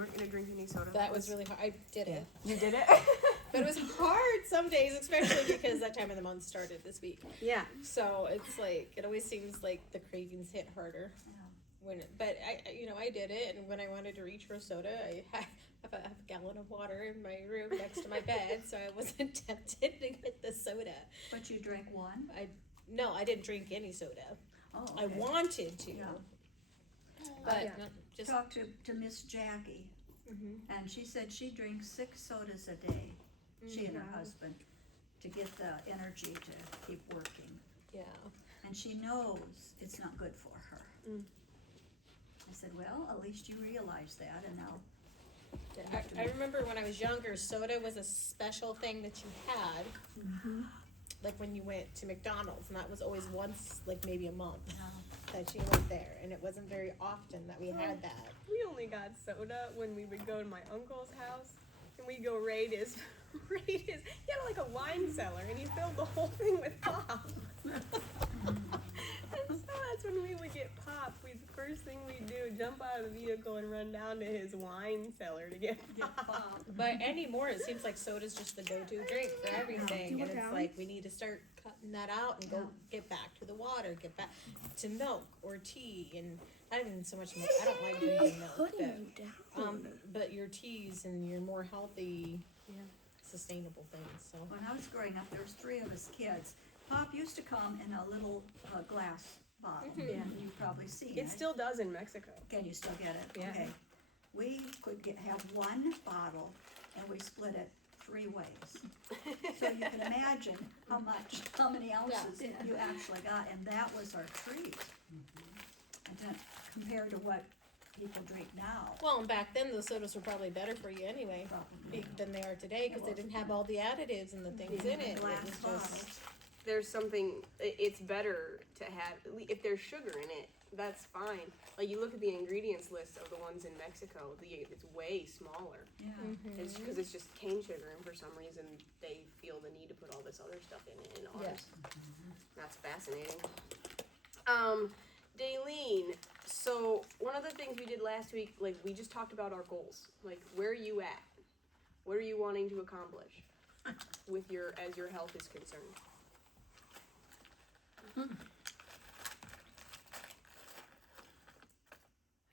weren't going to drink any soda. That was really hard. I did it. You did it? But it was hard some days, especially because that time of the month started this week. Yeah. So it's like, it always seems like the cravings hit harder. But I did it, and when I wanted to reach for a soda, I have a gallon of water in my room next to my bed, so I wasn't tempted to get the soda. But you drank one? No, I didn't drink any soda. Oh, okay. I wanted to, Yeah. but Yeah. just Talked to Miss Jackie, and she said she drinks 6 sodas a day, she and her husband, to get the energy to keep working. yeah. And she knows it's not good for her. I said, well, at least you realize that, and now I remember when I was younger, soda was a special thing that you had. Like when you went to McDonald's, and that was always once, like maybe a month, that you went there, and it wasn't very often that we had that. We only got soda when we would go to my uncle's house, and we'd go raid his, he had like a wine cellar, and he filled the whole thing with pop. And so that's when we would get pop. The first thing we'd do, jump out of the vehicle and run down to his wine cellar to get pop. But anymore, it seems like soda's just the go-to drink for everything, and it's like we need to start cutting that out and go get back to the water, get back to milk or tea, and not even so much milk. I don't like drinking milk, but your teas and your more healthy, sustainable things. So when I was growing up, there was 3 of us kids. Pop used to come in a little glass bottle, and you've probably seen it. It still does in Mexico. Can you still get it? Yeah. Okay. We could have one bottle, and we split it 3 ways. So you can imagine how many ounces you actually got, and that was our treat. And then compared to what people drink now. well, and back then the sodas were probably better for you anyway than they are today, because they didn't have all the additives and the things in it. It Glass was just, bottles. There's something, it's better to have, if there's sugar in it, that's fine. Like you look at the ingredients list of the ones in Mexico, it's way smaller. Yeah. It's because it's just cane sugar, and for some reason they feel the need to put all this other stuff in it in ours. Yes. That's fascinating. Daylene, so one of the things we did last week, like we just talked about our goals. Like where are you at? What are you wanting to accomplish with as your health is concerned? I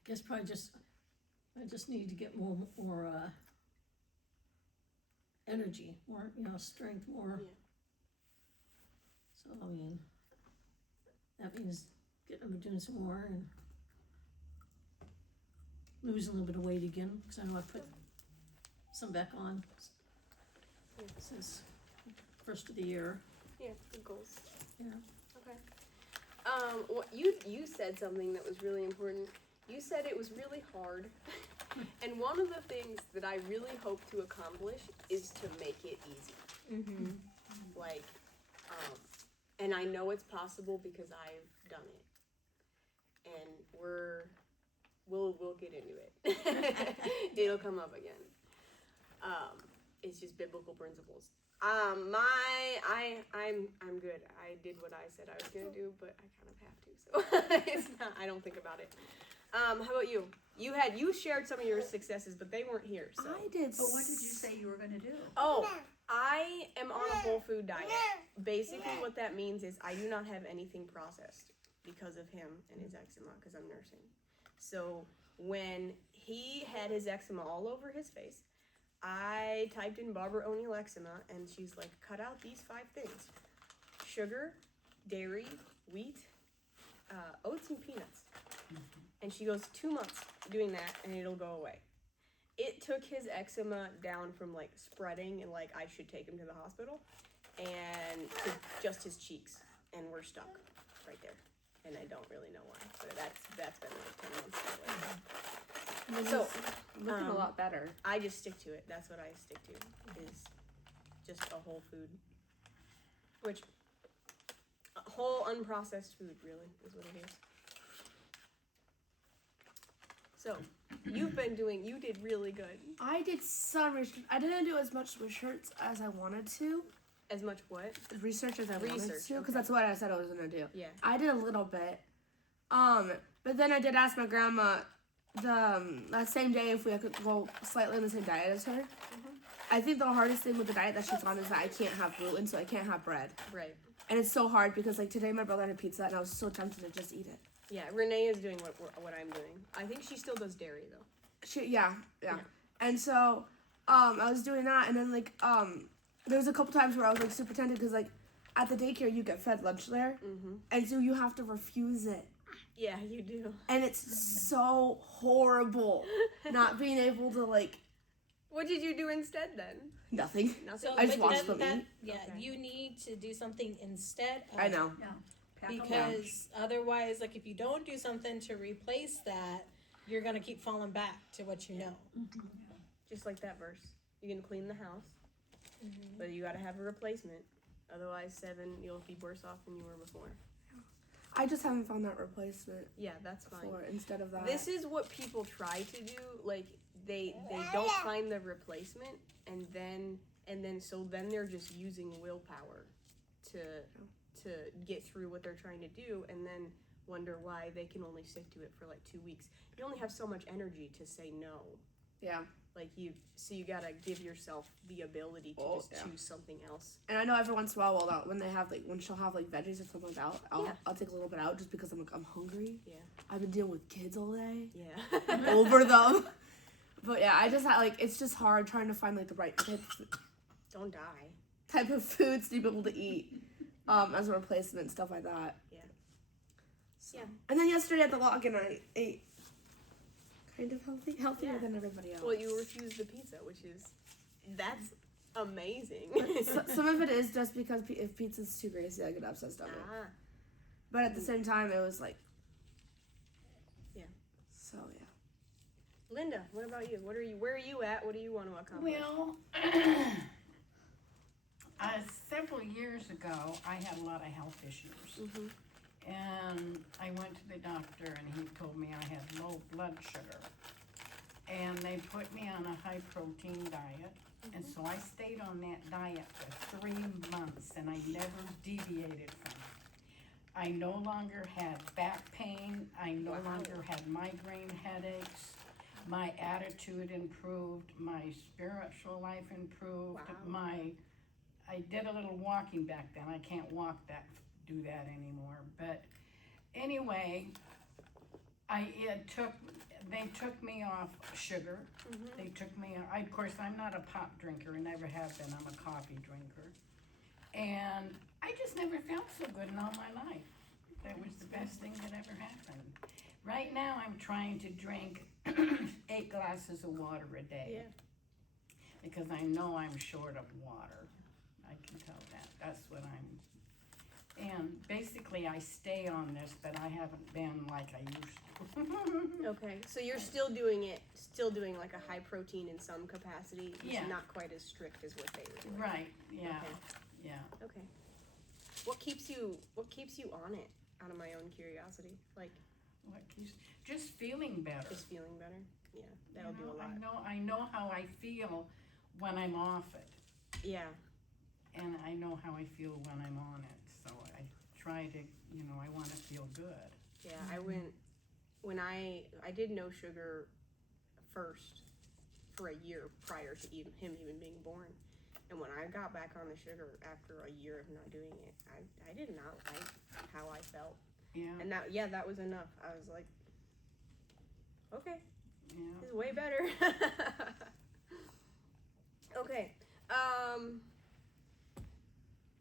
guess probably I just need to get more energy, more strength, more. Yeah. So I mean, that means doing some more and losing a little bit of weight again, because I know I put some back on since first of the year. Yeah, good goals. Yeah. Okay. What you said something that was really important. You said it was really hard. And one of the things that I really hope to accomplish is to make it easy. Like, and I know it's possible because I've done it. And we'll get into it. It'll come up again. It's just biblical principles. I'm good. I did what I said I was gonna do, but I kind of have to, so it's not. I don't think about it. How about you? You shared some of your successes, but they weren't here. So. I did. But what did you say you were going to do? Oh, I am on a whole food diet. Basically, what that means is I do not have anything processed because of him and his eczema, because I'm nursing. So when he had his eczema all over his face, I typed in Barbara O'Neill eczema, and she's like, cut out these 5 things: sugar, dairy, wheat, oats, and peanuts. And she goes 2 months doing that, and it'll go away. It took his eczema down from like spreading and like I should take him to the hospital, and to just his cheeks, and we're stuck right there. And I don't really know why, but that's been like 10 months that way. So Looking a lot better. I just stick to it. That's what I stick to, is just a whole food, which a whole unprocessed food really is what it is. So you did really good. I did some research. I didn't do as much research as I wanted to. As much what? Research as I wanted Research, to, because okay. that's what I said I was gonna do. Yeah. I did a little bit. But then I did ask my grandma, that same day, if we could go slightly on the same diet as her, I think the hardest thing with the diet that she's on is that I can't have gluten, so I can't have bread. Right. And it's so hard because, like, today my brother had pizza, and I was so tempted to just eat it. Yeah, Renee is doing what I'm doing. I think she still does dairy, though. Yeah. And so, I was doing that, and then, like, there was a couple times where I was, like, super tempted because, like, at the daycare, you get fed lunch there, and so you have to refuse it. Yeah, you do. And it's so horrible not being able to, like, What did you do instead then? nothing. Nothing. I just but watched them eat. Yeah, Okay. you need to do something instead of. I know. Yeah. Pack a lunch. Because otherwise, like, if you don't do something to replace that, you're gonna keep falling back to what you know. Just like that verse. You can clean the house, but you gotta have a replacement. Otherwise, 7, you'll be worse off than you were before. I just haven't found that replacement Yeah, that's fine. for instead of that. This is what people try to do. Like they don't find the replacement, and then so then they're just using willpower to get through what they're trying to do, and then wonder why they can only stick to it for like 2 weeks. You only have so much energy to say no. Yeah. Like you gotta give yourself the ability to just choose something else. And I know every once in a while, when they have, like, when she'll have, like, veggies or something like that, I'll take a little bit out just because I'm, like, I'm hungry. Yeah. I've been dealing with kids all day. Yeah. Over them. But yeah, I just like, it's just hard trying to find, like, the right Don't die. type of foods to be able to eat as a replacement and stuff like that. Yeah. So. Yeah. And then yesterday at the login, I ate kind of healthier Yeah. than everybody else. Well, you refused the pizza, that's amazing. Some of it is just because if pizza's too greasy, I get upset stomach. But at the same time, it was like, Yeah. So yeah. Linda, what about you? Where are you at? What do you want to accomplish? Well, several years ago, I had a lot of health issues. And I went to the doctor and he told me I had low blood sugar. And they put me on a high protein diet. And so I stayed on that diet for 3 months and I never deviated from it. I no longer had back pain. I no longer had migraine headaches. My attitude improved. My spiritual life improved. Wow. I did a little walking back then. I can't do that anymore. But anyway, they took me off sugar. They took me, of course, I'm not a pop drinker and never have been. I'm a coffee drinker. And I just never felt so good in all my life. That was the best thing that ever happened. Right now, I'm trying to drink 8 glasses of water a day. Yeah. Because I know I'm short of water. I can tell that. That's what and basically I stay on this, but I haven't been like I used to. Okay, so you're still doing like a high protein in some capacity, just Yeah. not quite as strict as what they were doing. Right, yeah, Okay. yeah. Okay. What keeps you on it? Out of my own curiosity, like What keeps, just feeling better. just feeling better. Yeah, that'll You do a lot. I know how I feel when I'm off it, Yeah. and I know how I feel when I'm on it. So I try to, I want to feel good. Yeah, when I did no sugar first for a year prior to him even being born. And when I got back on the sugar after a year of not doing it, I did not like how I felt. Yeah, And that was enough. I was like, okay, yeah. this is way better. Okay.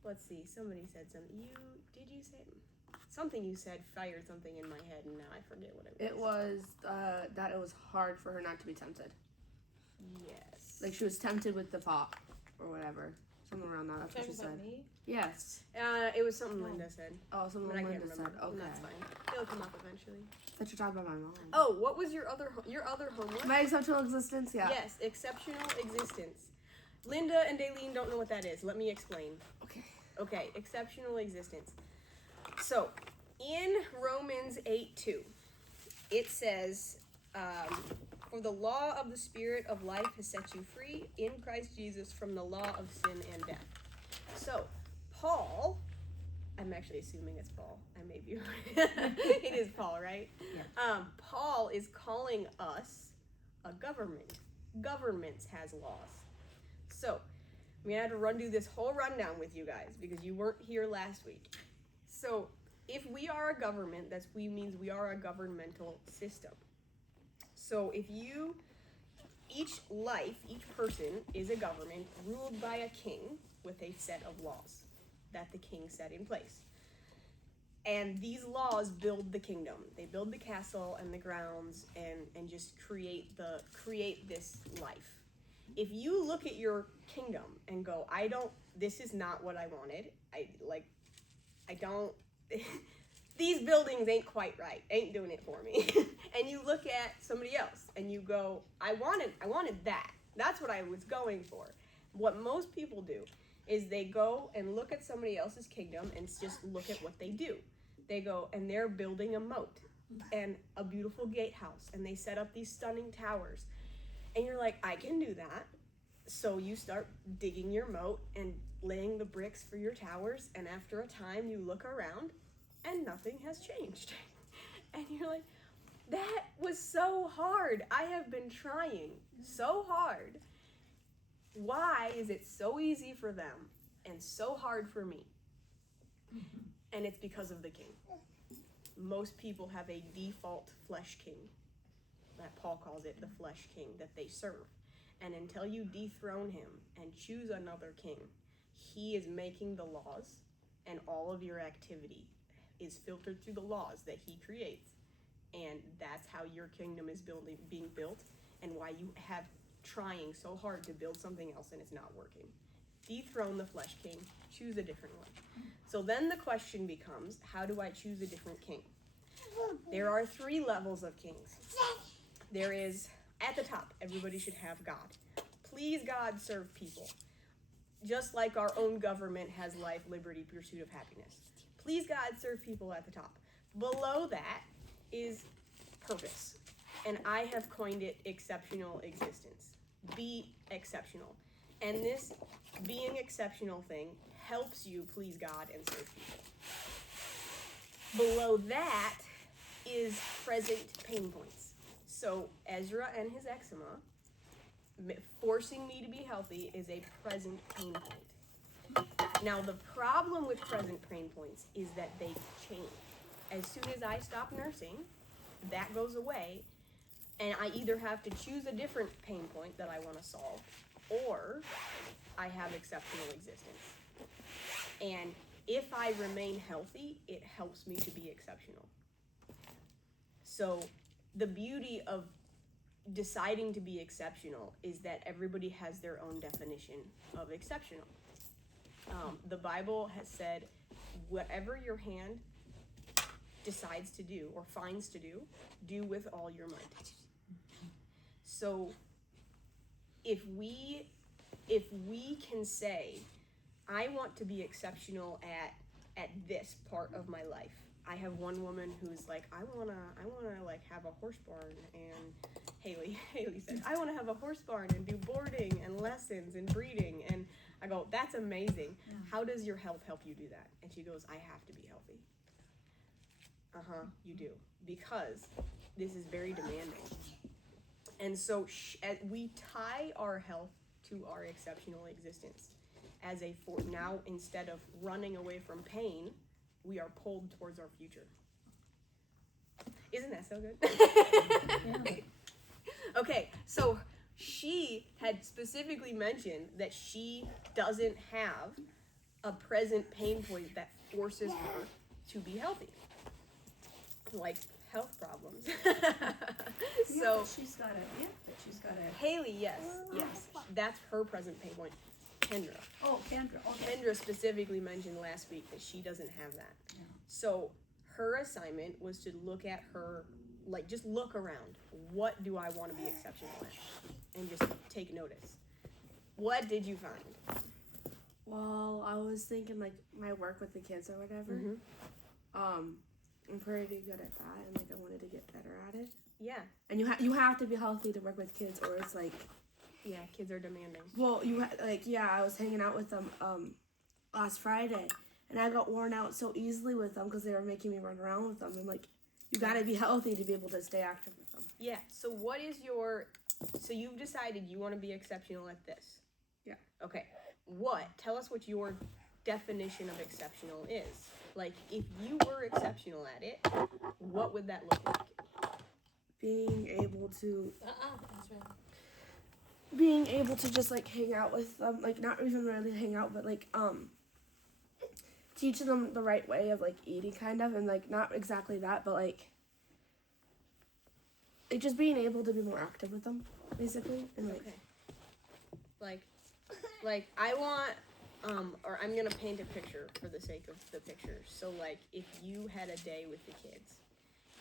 Let's see. Somebody said something. Did you say something? You said fired something in my head, and now I forget what it was. It was that it was hard for her not to be tempted. Yes. Like she was tempted with the pop or whatever. Something around that. That's what she Talking about said. me? Yes. It was something Linda said, Oh, something but I can't Linda remember. said. Okay. That's fine. It'll come up eventually. That you're talking about my mom. Oh, what was your other homework? My exceptional existence. Yeah. Yes, exceptional existence. Linda and Daleen don't know what that is. Let me explain. Okay. Okay, exceptional existence. So, in Romans 8:2, it says, for the law of the Spirit of life has set you free in Christ Jesus from the law of sin and death. So, Paul I'm actually assuming it's Paul. I may be right. It is Paul, right? Yeah. Paul is calling us a government. Governments has laws. So, I'm gonna have to do this whole rundown with you guys because you weren't here last week. So, if we are a government, means we are a governmental system. So, each person is a government ruled by a king with a set of laws that the king set in place. And these laws build the kingdom. They build the castle and the grounds and just create this life. If you look at your kingdom and go, this is not what I wanted. These buildings ain't quite right, ain't doing it for me. And you look at somebody else and you go, I wanted that. That's what I was going for. What most people do is they go and look at somebody else's kingdom and just look at what they do. They go and they're building a moat and a beautiful gatehouse and they set up these stunning towers. And you're like, I can do that. So you start digging your moat and laying the bricks for your towers. And after a time, you look around and nothing has changed. And you're like, that was so hard. I have been trying so hard. Why is it so easy for them and so hard for me? And it's because of the king. Most people have a default flesh king. That Paul calls it the flesh king that they serve. And until you dethrone him and choose another king, he is making the laws, and all of your activity is filtered through the laws that he creates. And that's how your kingdom is being built, and why you have trying so hard to build something else and it's not working. Dethrone the flesh king, choose a different one. So then the question becomes, how do I choose a different king? There are 3 levels of kings. There is, at the top, everybody should have God. Please God, serve people. Just like our own government has life, liberty, pursuit of happiness. Please God, serve people at the top. Below that is purpose. And I have coined it exceptional existence. Be exceptional. And this being exceptional thing helps you please God and serve people. Below that is present pain points. So Ezra and his eczema, forcing me to be healthy, is a present pain point. Now the problem with present pain points is that they change. As soon as I stop nursing, that goes away, and I either have to choose a different pain point that I want to solve, or I have exceptional existence. And if I remain healthy, it helps me to be exceptional. So the beauty of deciding to be exceptional is that everybody has their own definition of exceptional. The Bible has said, whatever your hand decides to do or finds to do with all your might. So if we can say, I want to be exceptional at this part of my life. I have one woman who's like, I wanna like have a horse barn, and Haley said, I wanna have a horse barn and do boarding and lessons and breeding, and I go, that's amazing. Yeah. How does your health help you do that? And she goes, I have to be healthy. You do, because this is very demanding. And so we tie our health to our exceptional existence as now, instead of running away from pain, we are pulled towards our future. Isn't that so good? Yeah. Okay, so she had specifically mentioned that she doesn't have a present pain point that forces her to be healthy, like health problems. So she's got a Haley, yes, that's her present pain point. Kendra. Oh, Kendra. Okay. Kendra specifically mentioned last week that she doesn't have that. Yeah. So her assignment was to look at her, like, just look around. What do I want to be exceptional at? And just take notice. What did you find? Well, I was thinking, like, my work with the kids or whatever. Mm-hmm. I'm pretty good at that, and, like, I wanted to get better at it. Yeah. And you have to be healthy to work with kids, or it's like... Yeah, kids are demanding. Well, I was hanging out with them last Friday, and I got worn out so easily with them because they were making me run around with them. I'm like, you gotta be healthy to be able to stay active with them. Yeah. So what is your? So you've decided you want to be exceptional at this. Yeah. Okay. Tell us what your definition of exceptional is. Like, if you were exceptional at it, what would that look like? Being able to That's right. just like hang out with them, like not even really hang out, but like teaching them the right way of like eating, kind of, and like not exactly that, but like just being able to be more active with them, basically, and like. Okay. Like I want, or I'm gonna paint a picture for the sake of the picture. So like, if you had a day with the kids,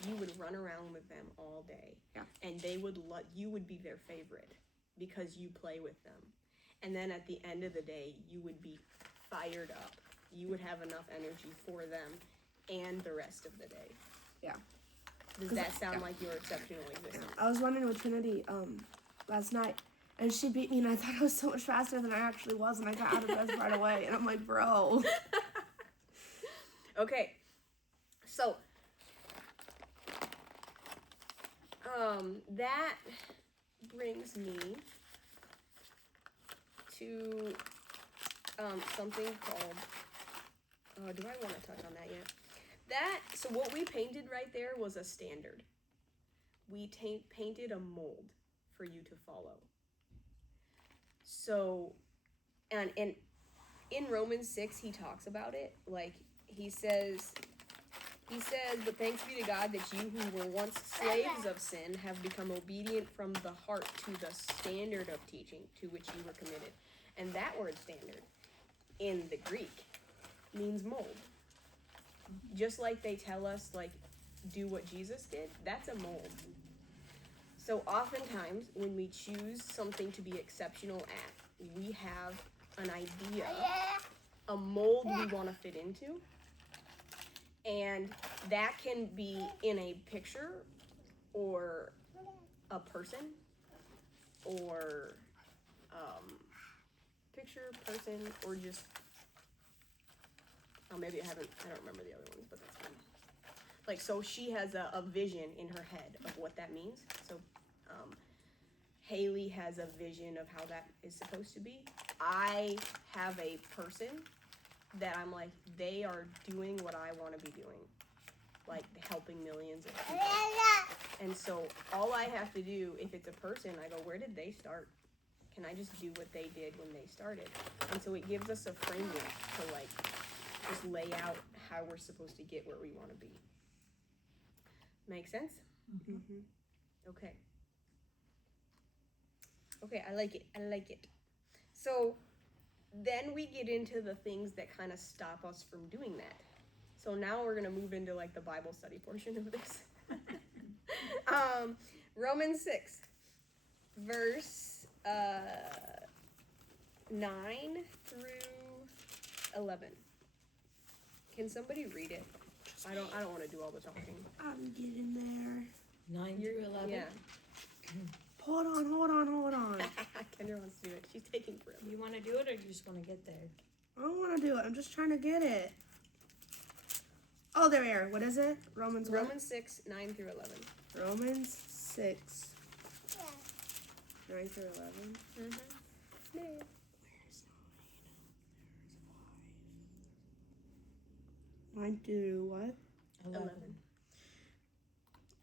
you would run around with them all day, Yeah. and they would you would be their favorite because you play with them, and then at the end of the day, you would be fired up. You would have enough energy for them and the rest of the day. Yeah. Does that sound like your exceptional existence? I was running with Trinity last night, and she beat me, and I thought I was so much faster than I actually was, and I got out of bed right away, and I'm like, bro. Okay, so that brings me to something called. Do I want to touch on that yet? So what we painted right there was a standard. We painted a mold for you to follow. So, and in Romans 6, he talks about it. Like, he says, but thanks be to God that you who were once slaves of sin have become obedient from the heart to the standard of teaching to which you were committed. And that word standard in the Greek means mold. Just like they tell us, like, do what Jesus did, that's a mold. So oftentimes, when we choose something to be exceptional at, we have an idea, a mold we want to fit into. And that can be in a picture, or a person, or or just, maybe I don't remember the other ones, but that's fine. Like, so she has a vision in her head of what that means. So Haley has a vision of how that is supposed to be. I have a person that I'm like, they are doing what I want to be doing, like helping millions of people. And so all I have to do, if it's a person, I go, where did they start? Can I just do what they did when they started? And so it gives us a framework to like just lay out how we're supposed to get where we want to be. Make sense? Mm-hmm. Okay. Okay, I like it. So then we get into the things that kind of stop us from doing that. So now we're going to move into like the Bible study portion of this. Romans 6, verse 9 through 11. Can somebody read it? I don't want to do all the talking. I'm getting there. 9 through 11. Yeah. Hold on. Kendra wants to do it. She's taking forever. You want to do it, or you just want to get there? I don't want to do it. I'm just trying to get it. Oh, there we are. What is it? Romans 6, 9 through 11. Romans 6, 9 through 11. Mm-hmm. Mine do what? 11.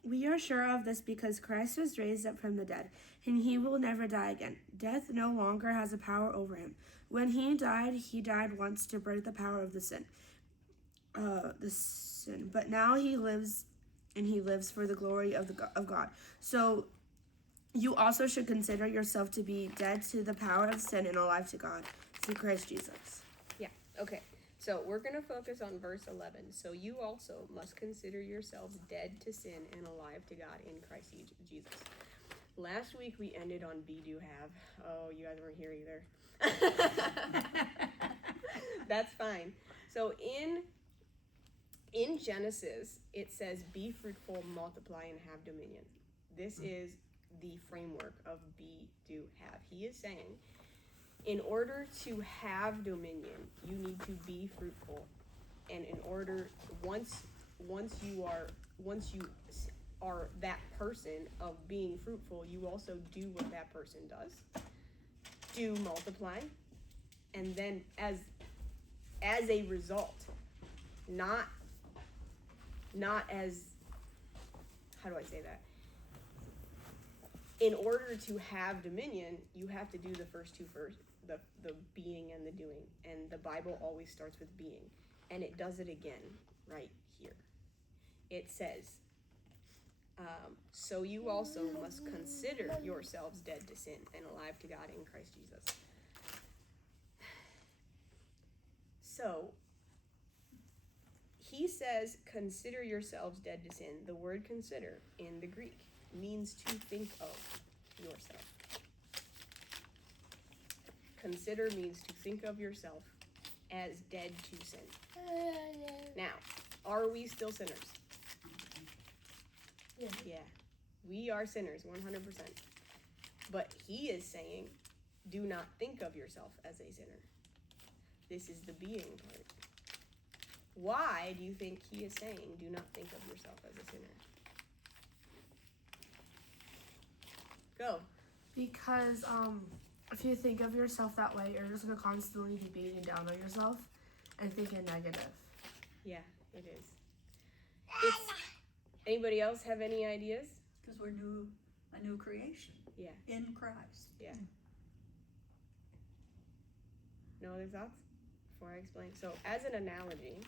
We are sure of this because Christ was raised up from the dead, and he will never die again. Death no longer has a power over him. When he died once to break the power of the sin. But now he lives, and he lives for the glory of God. So you also should consider yourself to be dead to the power of sin and alive to God through Christ Jesus. Yeah, okay. So we're going to focus on verse 11. So you also must consider yourselves dead to sin and alive to God in Christ Jesus. Last week we ended on be, do, have. Oh, you guys weren't here either. That's fine. So in Genesis, it says be fruitful, multiply, and have dominion. This is the framework of be, do, have. He is saying, in order to have dominion, you need to be fruitful And in order, once you are that person of being fruitful, you also do what that person does. Do multiply, and then as a result, not as, how do I say that? In order to have dominion, you have to do the first two first, the being and the doing. And the Bible always starts with being. And it does it again right here. It says, so you also must consider yourselves dead to sin and alive to God in Christ Jesus. So, he says, consider yourselves dead to sin. The word consider in the Greek means to think of yourself. Consider means to think of yourself as dead to sin. Now, are we still sinners? Yeah. We are sinners, 100%. But he is saying, do not think of yourself as a sinner. This is the being part. Why do you think he is saying, do not think of yourself as a sinner? Go. Because if you think of yourself that way, you're just gonna constantly be beating down on yourself and thinking negative. Yeah, it is. Anybody else have any ideas? Because we're a new creation. Yeah. In Christ. Yeah. No other thoughts before I explain? So, as an analogy,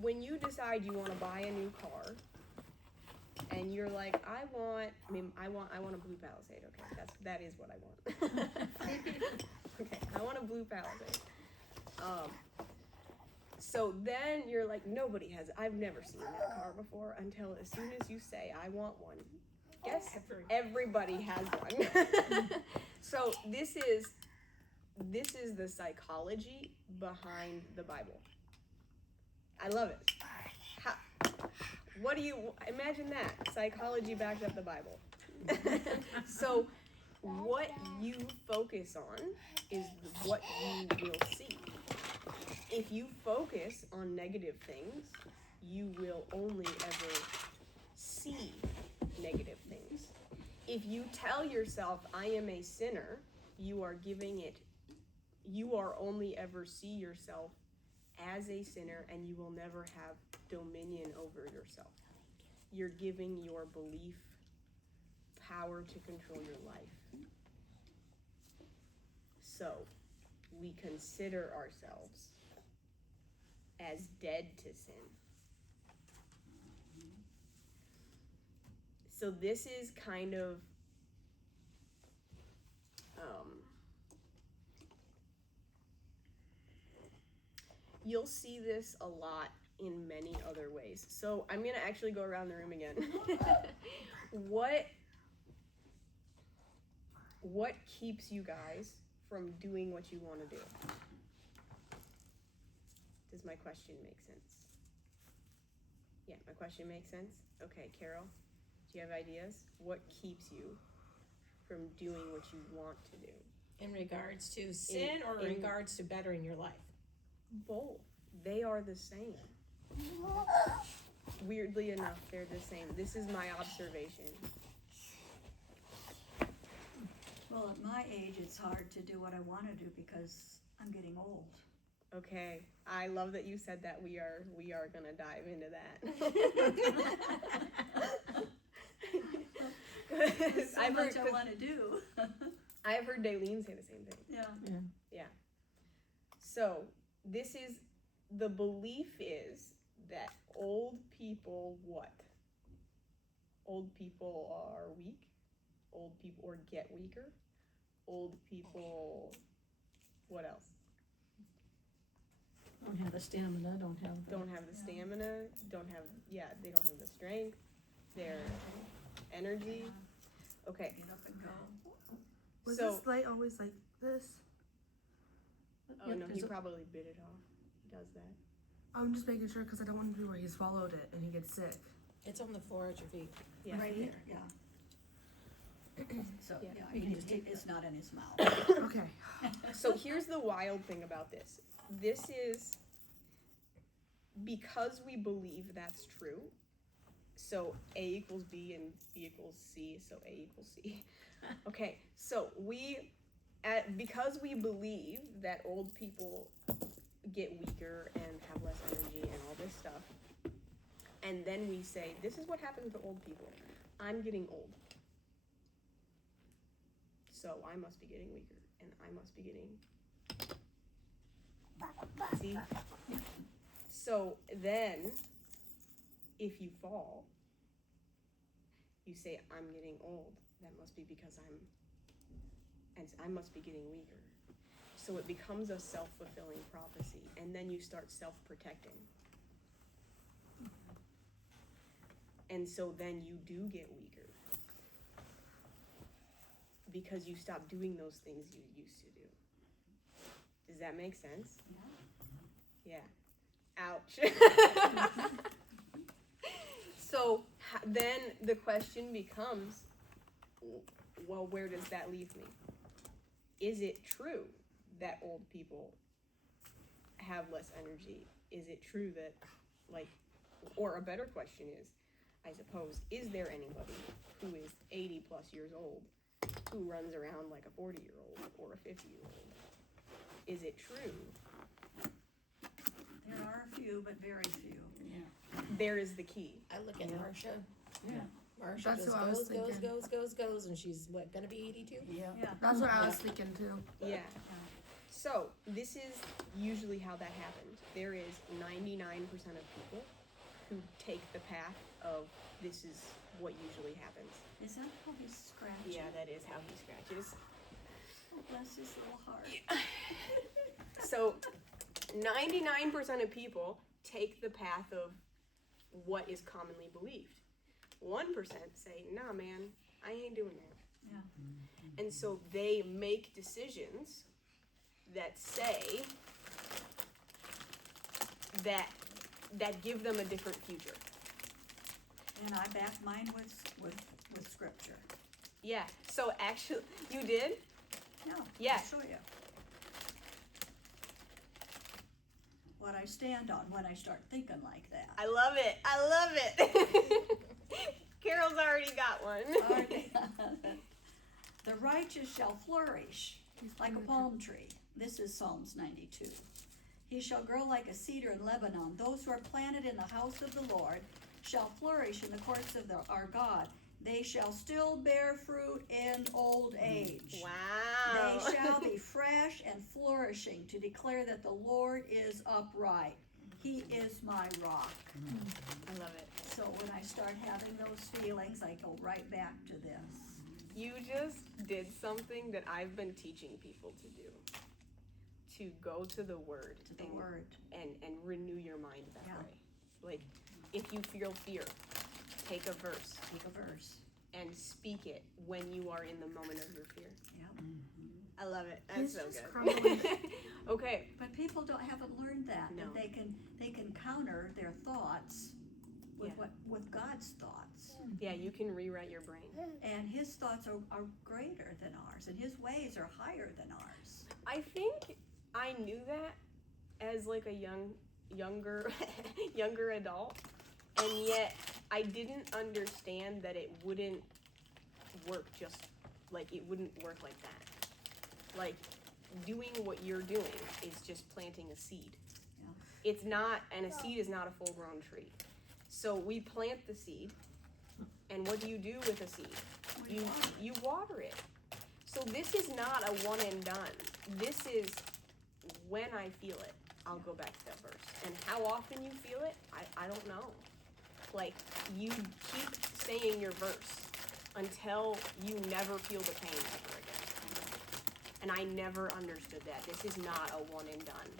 when you decide you want to buy a new car, and you're like, I want a blue Palisade. Okay, that is what I want. Okay, I want a blue Palisade. So then you're like, I've never seen that car before, until as soon as you say, I want one. Guess everybody has one. So this is the psychology behind the Bible. I love it. What do you imagine that? Psychology backed up the Bible. So what you focus on is what you will see. If you focus on negative things, you will only ever see negative things. If you tell yourself, I am a sinner, you are only ever see yourself as a sinner, and you will never have dominion over yourself. You're giving your belief power to control your life. So, we consider ourselves as dead to sin. So this is kind of you'll see this a lot in many other ways. So I'm gonna actually go around the room again. What keeps you guys from doing what you want to do? Does my question make sense? Yeah, my question makes sense? Okay, Carol, do you have ideas? What keeps you from doing what you want to do? In regards to sin or in regards to bettering your life? Both. They are the same. Weirdly enough, they're the same. This is my observation. Well, at my age, it's hard to do what I want to do because I'm getting old. Okay, I love that you said that. We are gonna dive into that. There's so much I want to do. I've heard Daleen say the same thing. Yeah. So the belief is that old people what? Old people are weak. Old people or get weaker. Old people, what else? Don't have the stamina, don't have the stamina, they don't have the strength, their energy. Okay. Get up and go. Was So- this light always like this? Oh no, he probably bit it off. He does that. I'm just making sure because I don't want to be where he swallowed it and he gets sick. It's on the floor at your feet. Yeah. Right here, yeah. So, Yeah. yeah, it's not in his mouth. Okay. So here's the wild thing about this. This is because we believe that's true. So A equals B and B equals C, so A equals C. Okay, so because we believe that old people get weaker and have less energy and all this stuff, and then we say, this is what happens to old people. I'm getting old. So I must be getting weaker, and I must be getting... See? So then, if you fall, you say, I'm getting old. That must be because I must be getting weaker. So it becomes a self-fulfilling prophecy, and then you start self-protecting. And so then you do get weaker. Because you stop doing those things you used to do. Does that make sense? Yeah. Ouch. So then the question becomes, well, where does that leave me? Is it true that old people have less energy? Is it true that, like, or a better question is, I suppose, is there anybody who is 80 plus years old who runs around like a 40-year-old or a 50-year-old? Is it true? There are a few, but very few. There is the key. I look at Marcia. Yeah. Marcia That's just what I was goes, thinking. goes, and she's what, gonna be 82? Yeah. Yeah. That's what I was thinking too. Yeah. So this is usually how that happens. There is 99% of people who take the path of this is what usually happens. Is that how he's scratching? Yeah, that is how he scratches. Oh, bless his little heart. So 99% of people take the path of what is commonly believed. 1% say, nah, man, I ain't doing that. Yeah. And so they make decisions that say that give them a different future. And I back mine with scripture. Yeah. So actually, you did? No. Yeah. I'll show you. What I stand on when I start thinking like that. I love it. I love it. Carol's already got one. The righteous shall flourish like a palm tree. This is Psalms 92. He shall grow like a cedar in Lebanon. Those who are planted in the house of the Lord shall flourish in the courts of our God. They shall still bear fruit in old age. Wow. They shall be fresh and flourishing to declare that the Lord is upright. He is my rock. I love it. So when I start having those feelings, I go right back to this. You just did something that I've been teaching people to do. To go to the Word. To the Word. And renew your mind that Yeah. way. Like, if you feel fear, take a verse. Take a verse. And speak it when you are in the moment of your fear. Yeah. I love it. That's He's so just good. crumbling. Okay. But people haven't learned that. No. That they can counter their thoughts with Yeah. with God's thoughts. Yeah, you can rewrite your brain. And his thoughts are greater than ours, and his ways are higher than ours. I think I knew that as like a younger younger adult, and yet I didn't understand that it wouldn't work it wouldn't work like that. Like, doing what you're doing is just planting a seed. Yeah. It's not, and a seed is not a full-grown tree. So we plant the seed, and what do you do with a seed? You water it. So this is not a one and done. This is when I feel it, I'll go back to that verse. And how often you feel it, I don't know. Like, you keep saying your verse until you never feel the pain ever again. And I never understood that. This is not a one and done.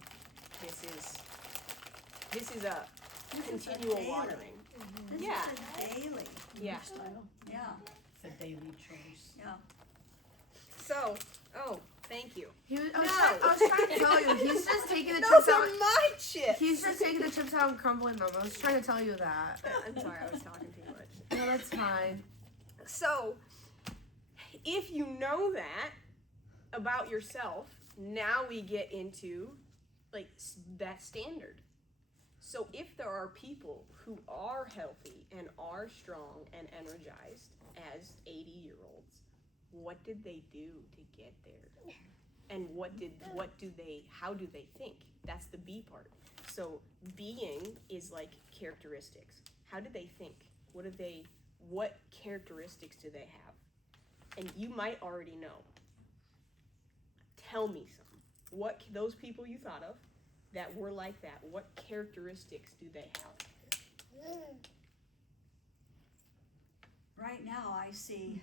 This is a continual daily. watering. This Yeah. is a daily. Yeah. lifestyle. Yeah. It's a daily choice. Yeah. So, thank you. I was trying to tell you, he's just taking the Those chips are out. my chips. He's just taking the chips out and crumbling them. I was trying to tell you that. I'm sorry, I was talking too much. No, that's fine. So, if you know that about yourself, now we get into like that standard. So if there are people who are healthy and are strong and energized as 80-year-olds, what did they do to get there? And how do they think? That's the B part. So being is like characteristics. How do they think? What characteristics do they have? And you might already know. Tell me some. What those people you thought of that were like that, what characteristics do they have? Right now, I see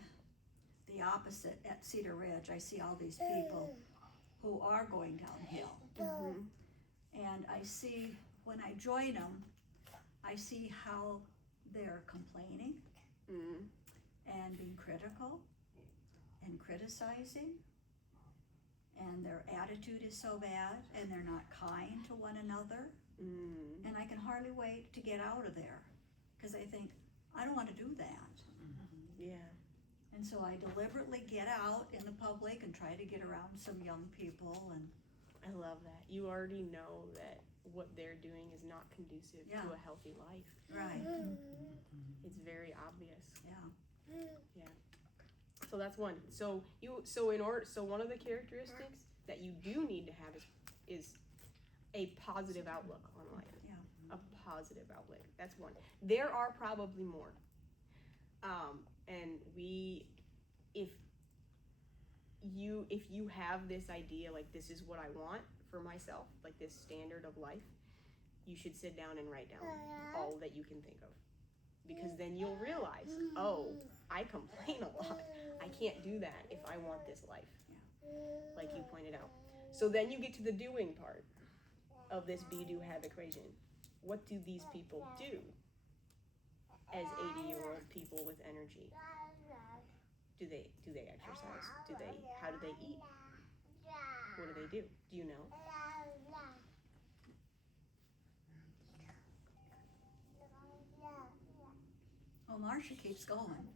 the opposite at Cedar Ridge. I see all these people who are going downhill. Mm-hmm. And I see, when I join them, I see how they're complaining Mm-hmm. and being critical and criticizing. And their attitude is so bad, and they're not kind to one another. Mm. And I can hardly wait to get out of there, because I think, I don't want to do that. Yeah. And so I deliberately get out in the public and try to get around some young people, and I love that. You already know that what they're doing is not conducive Yeah. to a healthy life. right, It's very obvious. yeah. So that's one. So one of the characteristics that you do need to have is a positive outlook on life. Yeah. A positive outlook. That's one. There are probably more. And if you have this idea, like this is what I want for myself, like this standard of life, you should sit down and write down all that you can think of. Because then you'll realize, oh, I complain a lot. I can't do that if I want this life, like you pointed out. So then you get to the doing part of this be-do-have equation. What do these people do as 80-year-old people with energy? Do they exercise? How do they eat? What do they do? Do you know? Well, Marcia keeps going.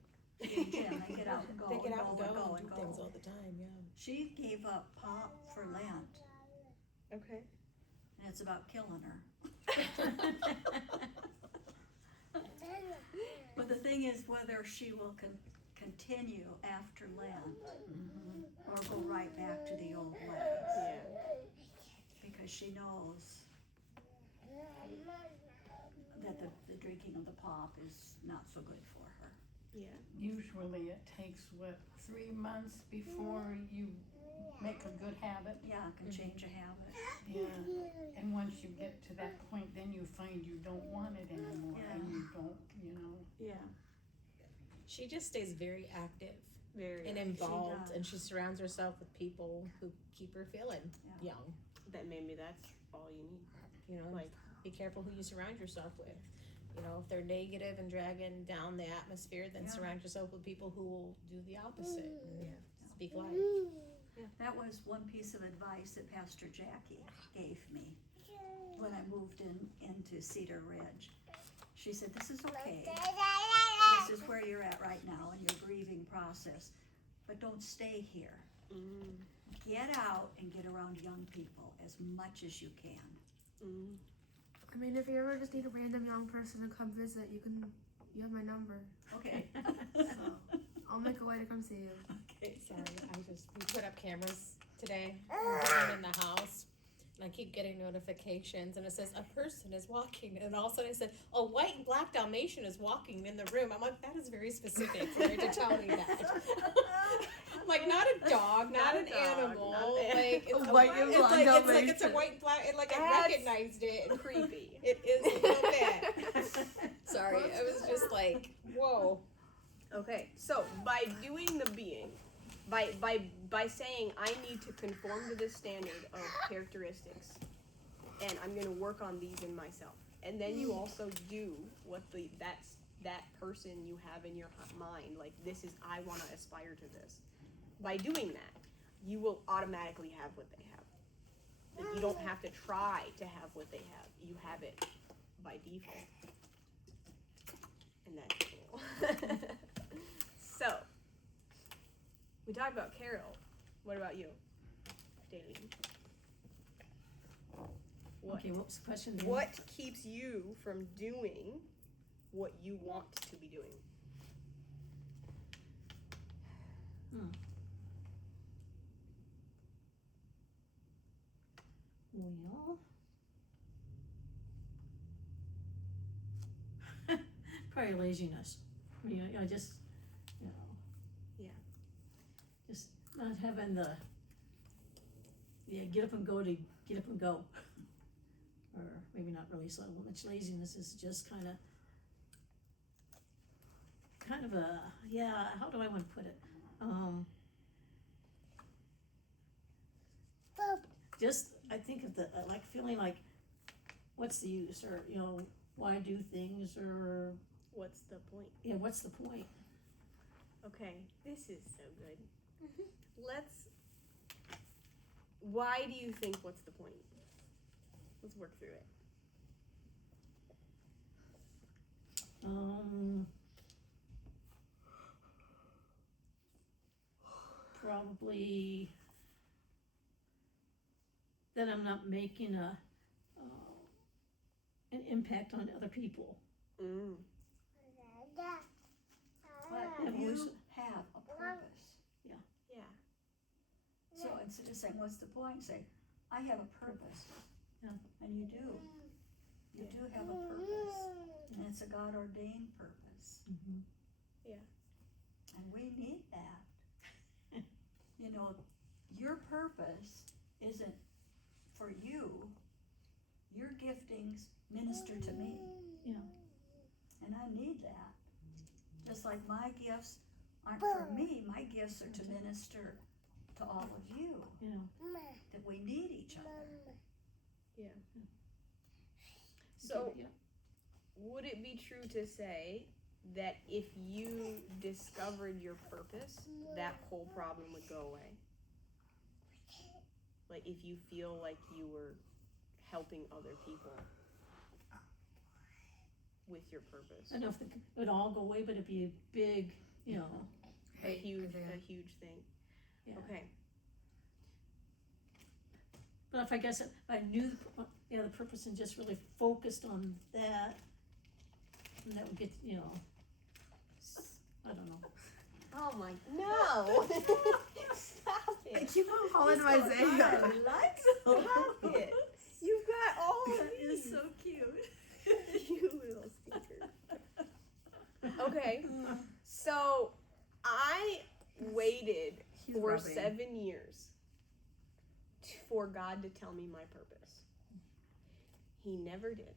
She and Jim, they get out and go They get and out and go go and go and and do things go. all the time, yeah. She gave up pop for Lent, Okay. and it's about killing her. But the thing is whether she will continue after Lent or go right back to the old ways, Yeah. because she knows that the drinking of the pop is not so good for her. Yeah. Usually it takes, 3 months before you make a good habit? Yeah, it can change a habit. Yeah. And once you get to that point, then you find you don't want it anymore, and Yeah. you don't, Yeah. She just stays very active Very. and involved, does. and she surrounds herself with people who keep her feeling Yeah. young. That maybe that's all you need. You know, Like, be careful who you surround yourself with. You know, if they're negative and dragging down the atmosphere, then Yeah. surround yourself with people who will do the opposite and speak life. That was one piece of advice that Pastor Jackie gave me when I moved into Cedar Ridge. She said, this is okay. This is where you're at right now in your grieving process, but don't stay here. Get out and get around young people as much as you can. I mean, if you ever just need a random young person to come visit, you have my number. Okay. So I'll make a way to come see you. Okay. Sorry, we put up cameras today in the house, and I keep getting notifications, and it says a person is walking, and all of a sudden it said a white and black Dalmatian is walking in the room. I'm like, that is very specific for her to tell me that. I'm like, not a dog, not an animal, like it's A white and black it's like it's a Dalmatian. white and black, and like I That's recognized it. Creepy. It is a little bit. Sorry, I was just like, whoa. Okay, so by doing the being, by saying I need to conform to this standard of characteristics, and I'm gonna work on these in myself, and then you also do what that person you have in your mind, like this is I want to aspire to this. By doing that, you will automatically have what they have. Like, you don't have to try to have what they have. You have it by default, and that's cool. So, We talked about Carol. What about you, Daily? What, Okay, what was the question again? what keeps you from doing what you want to be doing? Well, probably laziness. I mean, I just, you know. Yeah. Just not having the, get up and go to get up and go. Or maybe not really so much laziness, is just kind of a, how do I want to put it? Just, I think of the, like feeling like, what's the use, or, why do things, or, What's the point? what's the point? Okay, this is so good. Why do you think what's the point? Let's work through it. Probably that I'm not making an impact on other people. Mm. But Yeah, you always- have a purpose. Yeah. So instead of saying, what's the point, say, I have a purpose. Yeah. And you do. You do have a purpose. And it's a God ordained purpose. Mm-hmm. And we need that. Your purpose isn't for you. Your giftings minister to me. Yeah. And I need that. Just like my gifts aren't for me, my gifts are to minister to all of you. That we need each other. So, Yeah. would it be true to say that if you discovered your purpose, that whole problem would go away? Like, if you feel like you were helping other people with your purpose. I don't know if it would all go away, but it'd be a big, A huge thing. Yeah. Okay. But if I knew the purpose and just really focused on that, and that would get, I don't know. Oh my, no! Stop I it! keep on calling I Isaiah. like Stop it! You've got all of That is these. so cute. You little stinker. Okay, so I waited He's for rubbing. 7 years for God to tell me my purpose. He never did.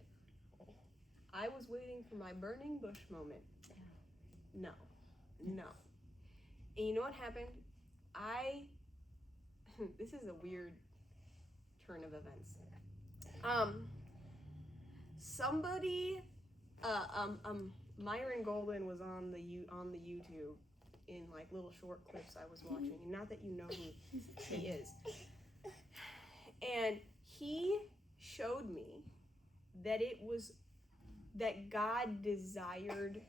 I was waiting for my burning bush moment. No. And you know what happened? This is a weird turn of events. Somebody, Myron Golden was on the YouTube in like little short clips I was watching. Not that you know who he is. And he showed me that God desired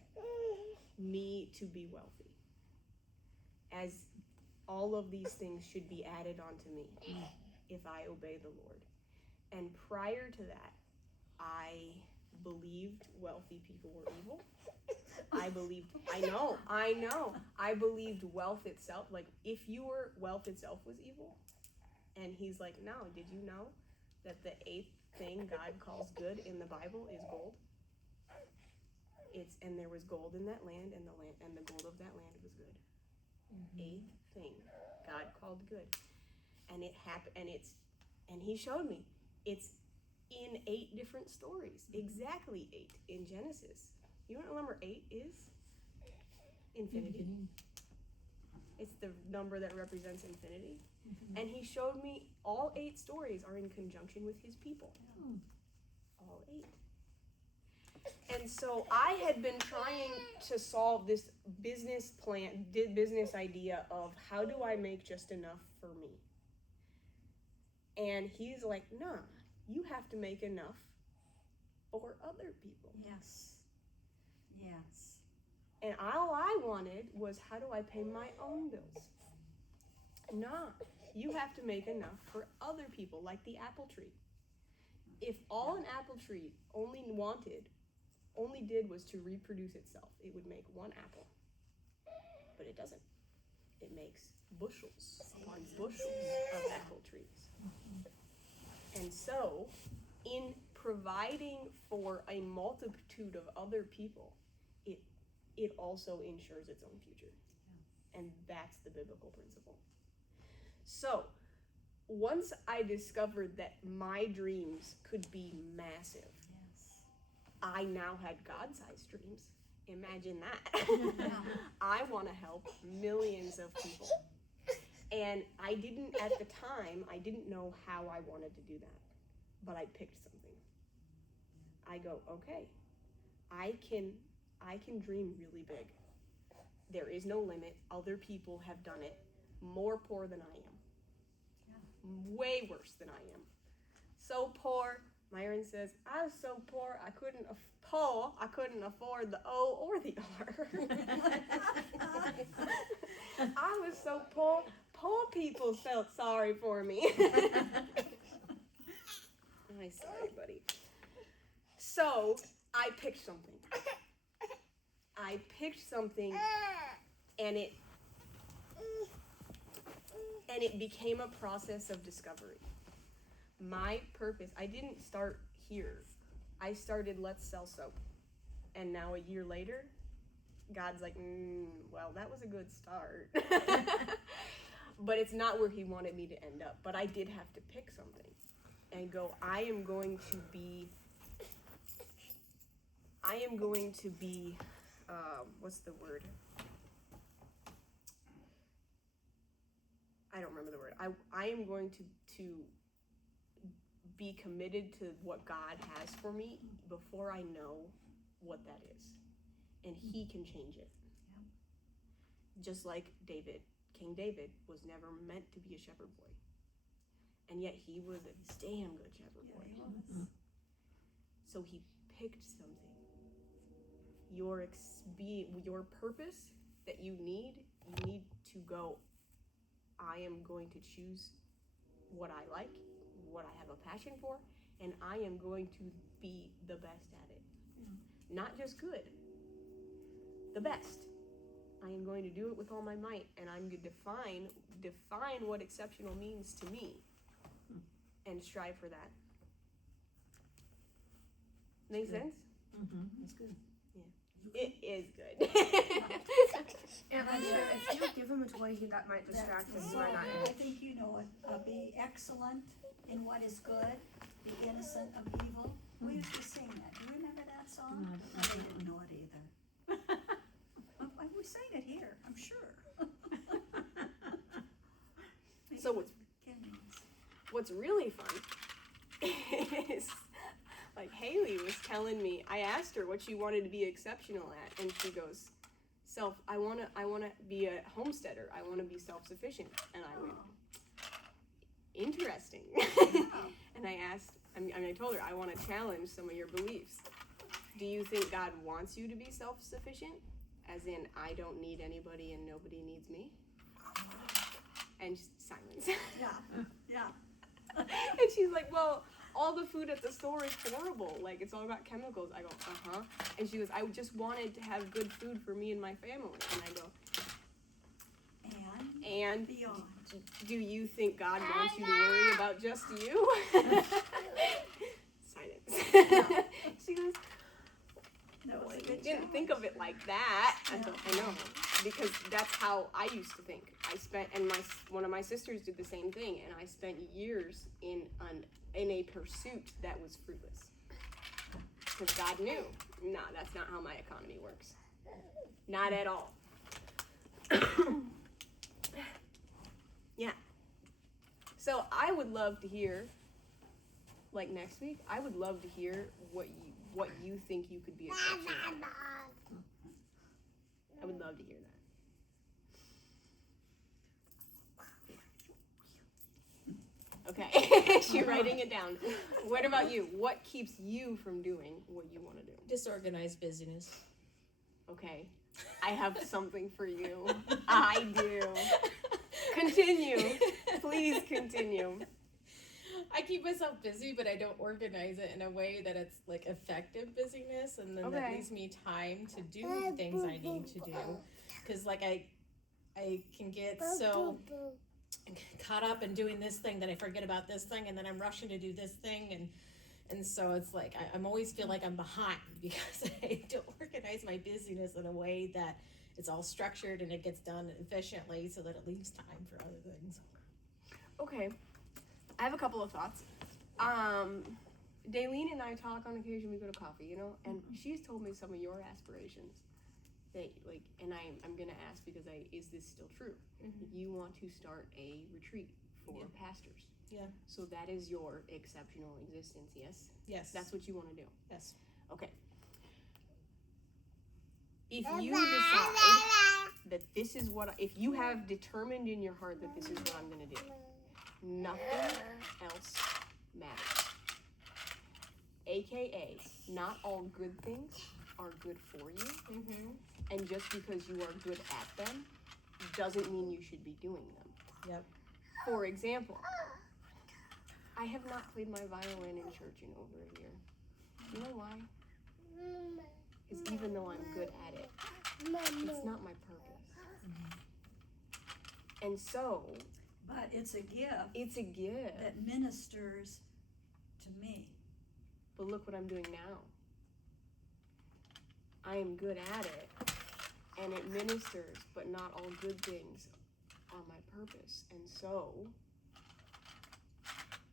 me to be wealthy. As all of these things should be added onto me if I obey the Lord. And prior to that, I believed wealthy people were evil. I believed wealth itself, like if wealth itself was evil. And he's like, no, did you know that the 8th thing God calls good in the Bible is gold? And there was gold in that land, and the gold of that land was good. 8th thing God called good. And it happened, and he showed me. It's in 8 different stories. Exactly 8 in Genesis. You know what number 8 is? Infinity. It's the number that represents infinity. And he showed me all 8 stories are in conjunction with his people. All 8. And so I had been trying to solve this business idea of how do I make just enough for me? And he's like, nah, you have to make enough for other people. Yes. And all I wanted was, how do I pay my own bills? Nah, you have to make enough for other people, like the apple tree. If all an apple tree only did was to reproduce itself, it would make one apple. But it doesn't. It makes bushels upon bushels of apple trees. And so, in providing for a multitude of other people, it also ensures its own future. And that's the biblical principle. So, once I discovered that my dreams could be massive, Yes. I now had God-sized dreams. Imagine that. I want to help millions of people. And I didn't, at the time, I didn't know how I wanted to do that. But I picked something. I go, okay, I can dream really big. There is no limit. Other people have done it more poor than I am. Yeah. Way worse than I am. So poor, Myron says, I was so poor I couldn't afford the O or the R. I was so poor people felt sorry for me. I'm sorry, buddy. So I picked something. And it became a process of discovery. My purpose, I didn't start here. I started Let's Sell Soap. And now a year later, God's like, well, that was a good start. But it's not where he wanted me to end up. But I did have to pick something and go, I am going to be, what's the word? I don't remember the word. I am going to be committed to what God has for me before I know what that is. And he can change it. Yeah. Just like David, King David was never meant to be a shepherd boy. And yet he was a damn good shepherd boy. Yeah, so he picked something. Your purpose that you need to go, I am going to choose what I like, what I have a passion for, and I am going to be the best at it. Mm-hmm. Not just good, the best. I am going to do it with all my might, and I'm going to define what exceptional means to me, and strive for that. Make sense? Mm-hmm. That's good. It is good. And I'm sure if you give him a toy, that might distract him. So I think you know it. Be excellent in what is good, be innocent of evil. We used to sing that. Do you remember that song? No, They didn't know it either. We sang it here, I'm sure. So what's really fun is, like, Haley was telling me, I asked her what she wanted to be exceptional at, and she goes, I wanna be a homesteader. I wanna be self-sufficient. And I went, interesting. And I told her, I wanna challenge some of your beliefs. Do you think God wants you to be self-sufficient? As in, I don't need anybody and nobody needs me? And silence. Yeah. And she's like, well, all the food at the store is horrible. Like, it's all got chemicals. I go, uh-huh. And she goes, I just wanted to have good food for me and my family. And I go, and beyond. Do you think God wants you to worry about just you? Silence. She goes, I didn't think of it like that. I know, because that's how I used to think. One of my sisters did the same thing, and I spent years in a pursuit that was fruitless. Because God knew, that's not how my economy works. Not at all. Yeah. So I would love to hear, like next week, I would love to hear what you think you could be exceptional at. I would love to hear that. Okay, she's writing it down. What about you? What keeps you from doing what you want to do? Disorganized busyness. Okay, I have something for you. I do. Continue. Please continue. I keep myself busy, but I don't organize it in a way that it's like effective busyness, and then that Okay. leaves me time to do the things I need to do. Because like I can get so caught up in doing this thing that I forget about this thing, and then I'm rushing to do this thing, and so it's like I'm always feel like I'm behind because I don't organize my busyness in a way that it's all structured and it gets done efficiently, so that it leaves time for other things. Okay. I have a couple of thoughts. Daleen and I talk on occasion. We go to coffee, you know, and she's told me some of your aspirations. That like, and I'm gonna ask because is this still true? You want to start a retreat for pastors. Yeah. So that is your exceptional existence, yes? Yes. That's what you want to do. yes. Okay. If you decide that this is if you have determined in your heart that this is what I'm gonna do, nothing else matters. AKA, not all good things are good for you, and just because you are good at them doesn't mean you should be doing them. Yep. For example, I have not played my violin in church in over a year. You know why? Because even though I'm good at it, it's not my purpose. And so, But it's a gift it's a gift. that ministers to me. But look what I'm doing now. I am good at it, and it ministers, but not all good things are my purpose. And so,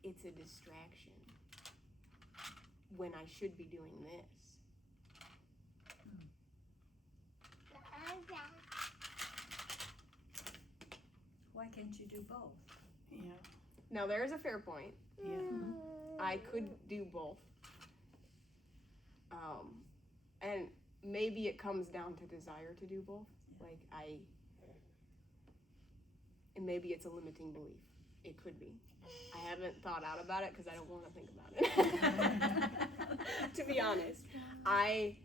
it's a distraction when I should be doing this. Why can't you do both? Yeah. Now, there is a fair point. Yeah. I could do both. And maybe it comes down to desire to do both. Like and maybe it's a limiting belief. It could be. I haven't thought out about it because I don't want to think about it. To be honest, I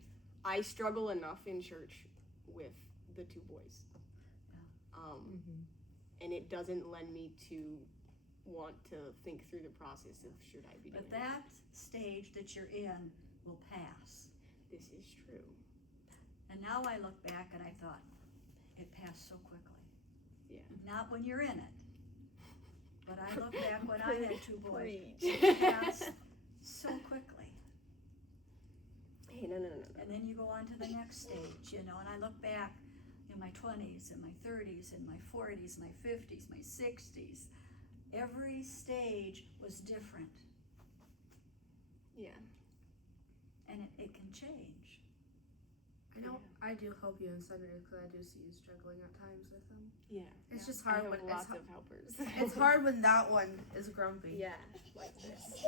struggle enough in church with the two boys. And it doesn't lend me to want to think through the process of should I be doing But that stage that you're in will pass. This is true. And now I look back and I thought, it passed so quickly. Yeah. Not when you're in it. But I look back when I had two boys. Preach. It passed so quickly. Hey, no. And then you go on to the next stage, you know, and I look back in my 20s and my 30s and my 40s, my 50s, my 60s. Every stage was different, Yeah. and it can change. I know I do help you in Sunday because I do see you struggling at times with them. Yeah. It's just I hard have when lots of helpers. it's hard when that one is grumpy. Yeah. Like this.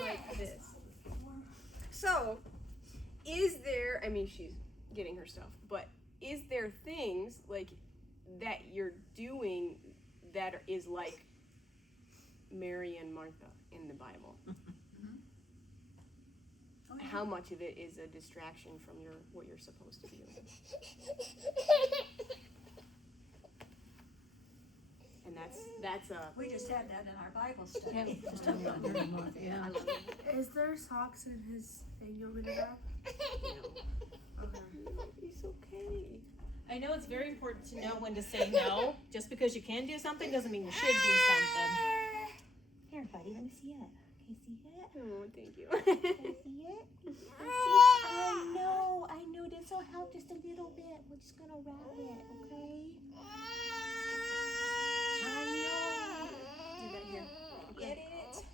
Like this. So, is there, I mean, she's getting her stuff, but is there things like that you're doing that is like Mary and Martha in the Bible? Oh, yeah. How much of it is a distraction from what you're supposed to be doing? And that's a We just had that in our Bible study. Just talking about Mary and Martha, yeah. I love it. Is there socks in his thing you want me to grab? Okay. It's okay. I know it's very important to know when to say no. Just because you can do something doesn't mean you should do something. Here, buddy, let me see it. Can you see it? Oh, thank you. Can you see it? I know. This will help just a little bit. We're just gonna wrap it, okay? I know. Do that here. Get it?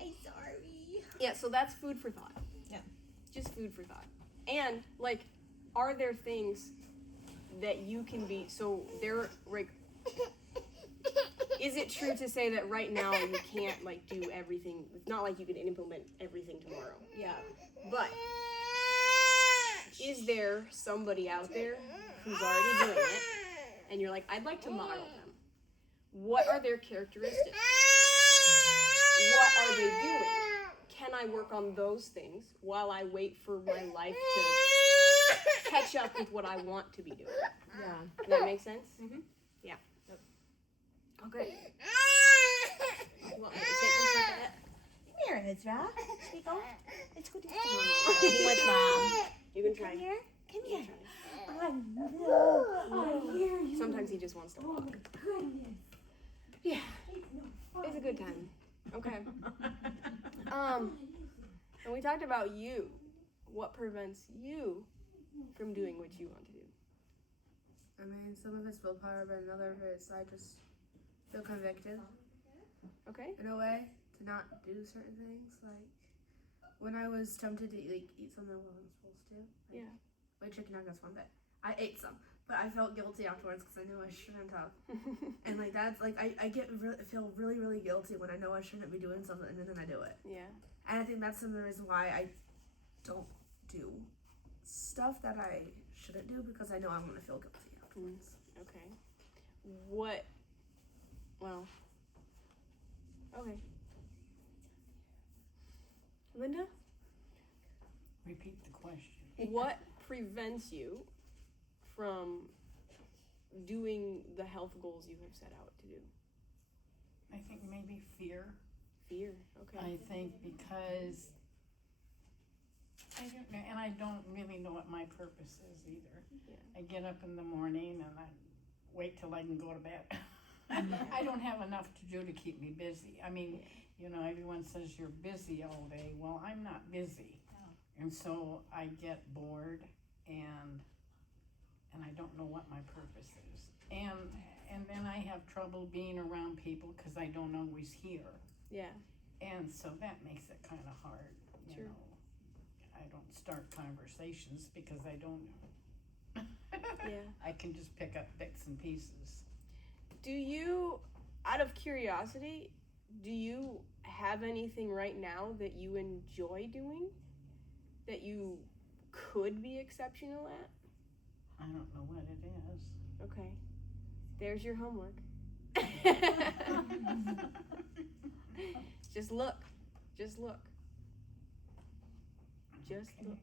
I'm sorry. Yeah, so that's food for thought. Yeah. Just food for thought. And like, are there things that you can be like, is it true to say that right now you can't like do everything? It's not like you can implement everything tomorrow. Yeah. But is there somebody out there who's already doing it and you're like, I'd like to model them? What are their characteristics? What are they doing? Can I work on those things while I wait for my life to catch up with what I want to be doing. Yeah. Does that make sense? Mhm. Yeah. Yep. Okay. You want me to take him for a bit? Here, Ezra. Squeakle. It's good to see you. He went mom. You can try. Come here. Come You here. can try. I know. I hear you. Sometimes he just wants to walk. Goodness. Yeah. It's no fun. It's a good time. Okay. And we talked about you. What prevents you from doing what you want to do? I mean, some of it's willpower, but another of it's I just feel convicted Okay. in a way to not do certain things. Like when I was tempted to eat something I wasn't supposed to. Like, Yeah. like chicken nuggets one day. I ate some, but I felt guilty afterwards because I knew I shouldn't have. And like that's like I feel really really guilty when I know I shouldn't be doing something and then I do it. Yeah. And I think that's some of the reason why I don't do stuff that I shouldn't do because I know I'm gonna feel guilty afterwards. Okay. What? Well. Okay. Linda, Repeat the question. what prevents you from doing the health goals you have set out to do? I think maybe fear. Fear. Okay. I think because I don't know, and I don't really know what my purpose is either. Yeah. I get up in the morning and I wait till I can go to bed. I don't have enough to do to keep me busy. I mean, you know, everyone says you're busy all day. Well, I'm not busy. And so I get bored and I don't know what my purpose is. And then I have trouble being around people because I don't always hear. Yeah. And so that makes it kind of hard, you Sure. know. I don't start conversations because I don't. Yeah. I can just pick up bits and pieces. Do you, out of curiosity, do you have anything right now that you enjoy doing that you could be exceptional at? I don't know what it is. Okay. There's your homework. Just look. Just look. Just Okay. look.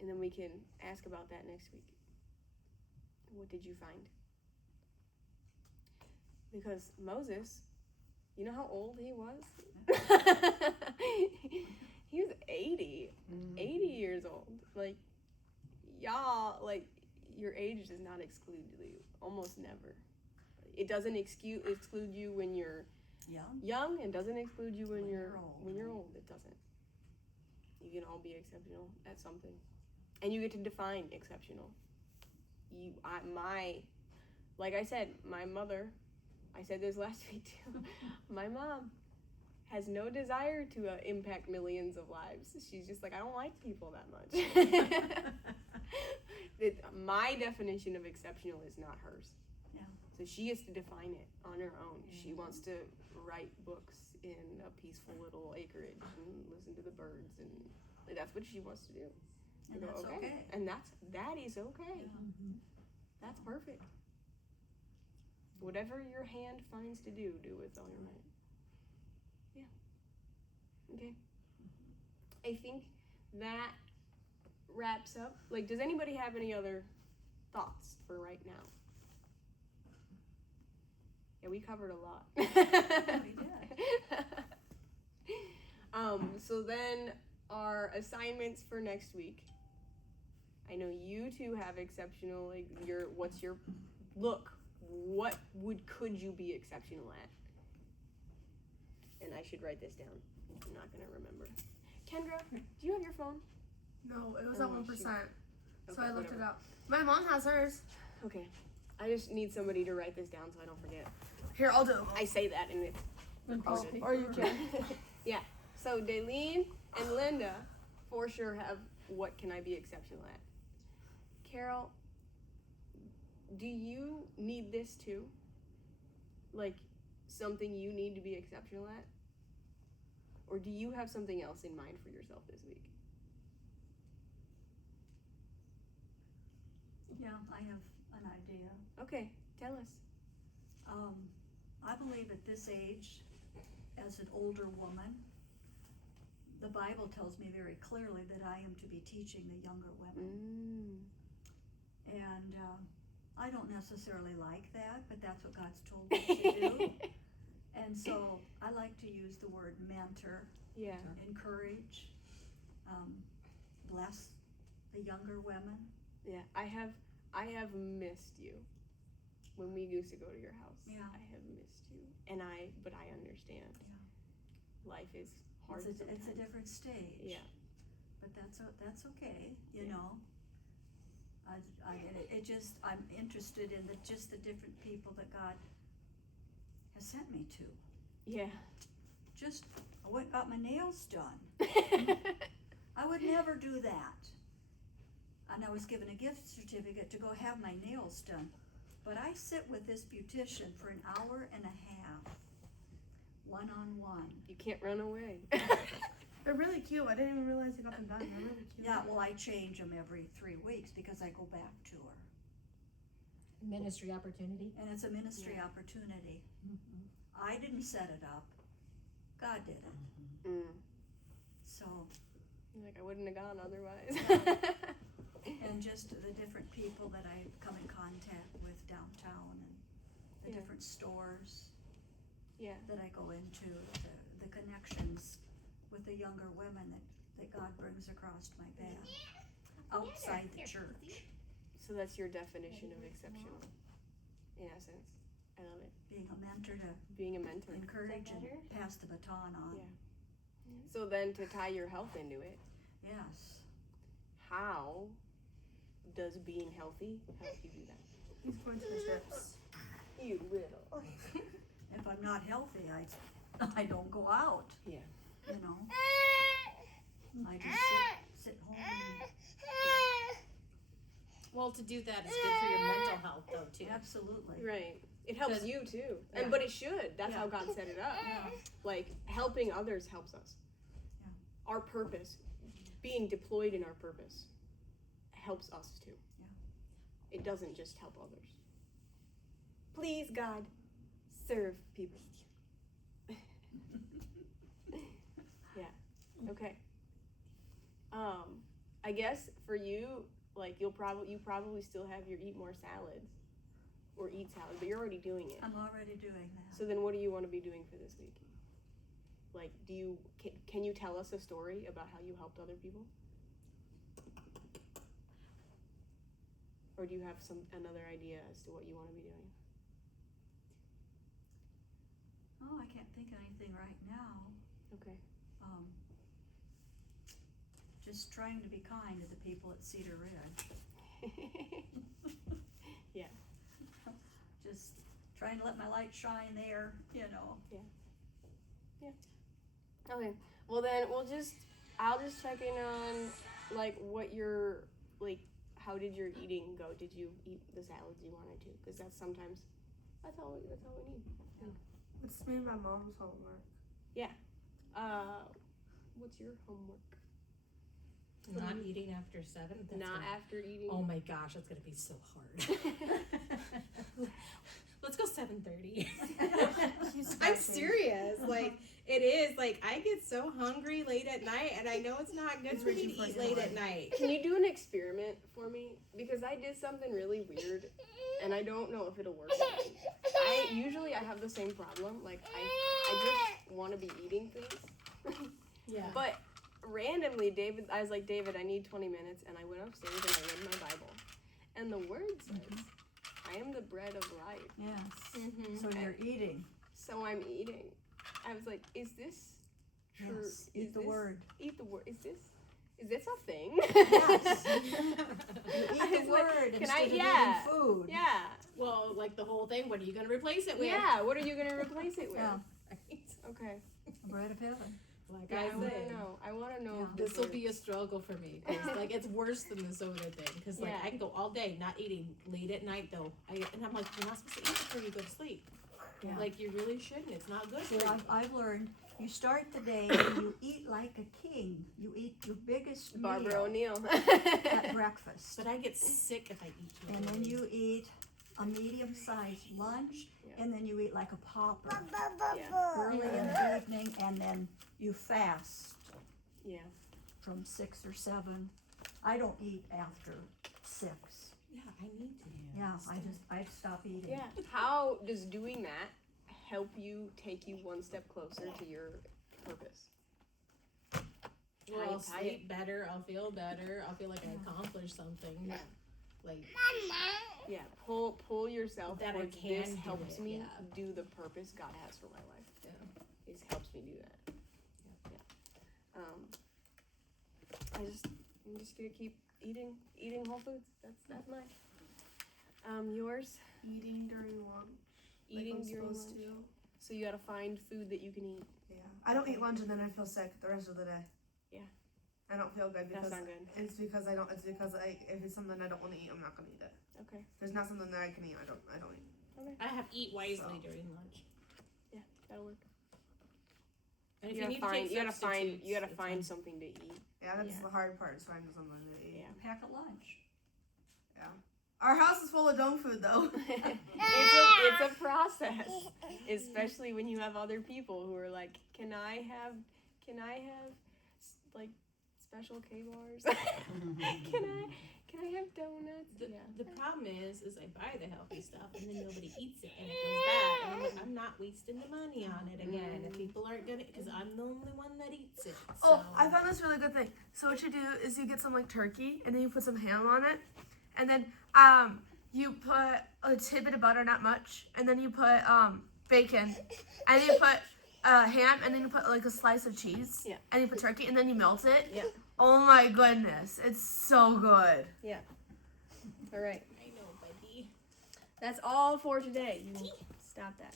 And then we can ask about that next week. What did you find? Because Moses, you know how old he was? He was 80. 80 years old. Like, y'all, like, your age does not exclude you. Almost never. It doesn't exclude you when you're young, and doesn't exclude you when you're old. It doesn't. You can all be exceptional at something, and you get to define exceptional. Like I said, my mother. I said this last week too. My mom has no desire to impact millions of lives. She's just like, I don't like people that much. My definition of exceptional is not hers. Yeah. So she has to define it on her own. She wants to write books in a peaceful little acreage and listen to the birds, and like, that's what she wants to do. And I go, that's okay. And that is okay. Yeah. That's perfect. Whatever your hand finds to do with all your might. Yeah. Okay. I think that wraps up. Like, does anybody have any other thoughts for right now? Yeah, we covered a lot. We did. So then our assignments for next week. I know you two have exceptional, like, could you be exceptional at? And I should write this down. I'm not gonna remember. Kendra, do you have your phone? No, it was Oh, at 1%. So Okay, I looked whatever. it up. My mom has hers. Okay. I just need somebody to write this down so I don't forget. Here, I'll do it. I say that and it's recorded. Or you can. Yeah. So Daleen and Linda for sure have what can I be exceptional at. Carol, do you need this too? Like something you need to be exceptional at? Or do you have something else in mind for yourself this week? Yeah, I have an idea. Okay, tell us. I believe at this age, as an older woman, the Bible tells me very clearly that I am to be teaching the younger women. And I don't necessarily like that, but that's what God's told me to do. And so I like to use the word mentor, Yeah. encourage, bless the younger women. Yeah. I have missed you. When we used to go to your house. Yeah. I have missed you. But I understand. Yeah. Life is hard It's a sometimes. different stage. Yeah. But that's okay, you Yeah. know. I'm interested in just the different people that God has sent me to. Yeah. I went and got my nails done. I would never do that. And I was given a gift certificate to go have my nails done. But I sit with this beautician for an hour and a half, one-on-one. You can't run away. They're really cute. I didn't even realize you got them done. They're really cute. Yeah, well, I change them every 3 weeks because I go back to her. Ministry opportunity. And it's a ministry opportunity. I didn't set it up. God did it. So, Like I wouldn't have gone otherwise. and just the different people that I come in contact with downtown and the Yeah. different stores Yeah. that I go into, the connections with the younger women that God brings across my path outside the church. So that's your definition of exceptional, in essence. I love it. Being a mentor to Being a mentor. encourage and pass the baton on. Yeah. So then to tie your health into it, Yes. how does being healthy help you do that? He's going to the trips. You little. If I'm not healthy, I don't go out. Yeah. You know. I just sit home and Well, to do that is good for your mental health though too. absolutely. Right. It helps Good. you too. Yeah. But it should. That's Yeah. how God set it up. Yeah. Like helping others helps us. Yeah. Our purpose, being deployed in our purpose, helps us too. Yeah. It doesn't just help others. Please, God, serve people. Yeah. Okay. I guess for you, like you probably still have your eat more salads or eat salad, but you're already doing it. I'm already doing that. So then what do you want to be doing for this week? Like, can you tell us a story about how you helped other people? Or do you have another idea as to what you want to be doing? Oh, I can't think of anything right now. Okay. Just trying to be kind to the people at Cedar Ridge. Yeah. Just trying to let my light shine there, you know. Okay. Well then I'll just check in on like what your how did your eating go? Did you eat the salads you wanted to? Because that's all we need. It's me and my mom's homework. What's your homework? Not eating after 7. After eating. Oh my gosh, that's gonna be so hard. Let's go 7:30. I'm serious. Like it is. Like I get so hungry late at night, and I know it's not good for me to eat late at night. Can you do an experiment for me? Because I did something really weird, and I don't know if it'll work. I have the same problem. Like I just want to be eating things. Yeah. But randomly, I was like, David, I need 20 minutes, and I went upstairs and I read my Bible, and the word says, "I am the bread of life." Yes. So you're eating. So I'm eating. I was like, is this true? Yes. Eat the word. Eat the word. Is this a thing? Yes. You I eat was the like, word can instead I- of yeah. eating food. Yeah. Well, like the whole thing. What are you gonna replace it with? Yeah. What are you gonna replace it with? Yeah. Okay. Bread of heaven. Like Yeah, I I want said. to know. I want to know. Yeah. if This will works. be a struggle for me. 'Cause, like it's worse than the soda thing. Because like Yeah. I can go all day not eating. Late at night though, and I'm like, you're not supposed to eat before you go to sleep. Yeah. Like you really shouldn't. It's not good See, for you. I've learned you start the day and you eat like a king. You eat your biggest Barbara meal O'Neill. at breakfast. But I get sick if I eat too And then early. you eat a medium-sized lunch, Yeah. and then you eat like a pauper Yeah. early in the evening, and then you fast Yeah. from 6 or 7. I don't eat after 6. Yeah, I need to. Yeah, I stop eating. Yeah. How does doing that help you take you one step closer to your purpose? Well, I'll Tie it. sleep better. I'll feel better. I'll feel like I accomplished something. Yeah. Like, Yeah. Pull yourself That I towards can this do helps it, me yeah. do the purpose God has for my life. Yeah. It helps me do that. Yeah. I'm just gonna keep eating whole foods. That's mine. Yours? Eating during lunch. Eating I'm during supposed lunch. to. So you gotta find food that you can eat. Yeah. I don't eat lunch and then I feel sick the rest of the day. Yeah. I don't feel good That's because not good. it's because if it's something I don't want to eat, I'm not gonna eat it. Okay. If there's not something that I can eat, I don't eat. I have eat wisely So. during lunch. That'll work. And if You you gotta need find. to You take gotta find. substitutes, You gotta it's find fine. something to eat. Yeah, that's Yeah. the hard part is finding something to eat. Yeah. Pack a lunch. Our house is full of dog food though. it's a process, especially when you have other people who are like, can I have like special K bars? can I have donuts? The problem is I buy the healthy stuff and then nobody eats it and it goes bad. And I'm like, I'm not wasting the money on it again. If people aren't gonna, because I'm the only one that eats it. Oh, So. I found this really good thing. So what you do is you get some like turkey and then you put some ham on it, and then you put a tidbit of butter, not much, and then you put bacon, and then you put ham, and then you put like a slice of cheese, Yeah. and you put turkey, and then you melt it. Yeah. Oh my goodness, it's so good. All right. I know, buddy. That's all for today. Stop that.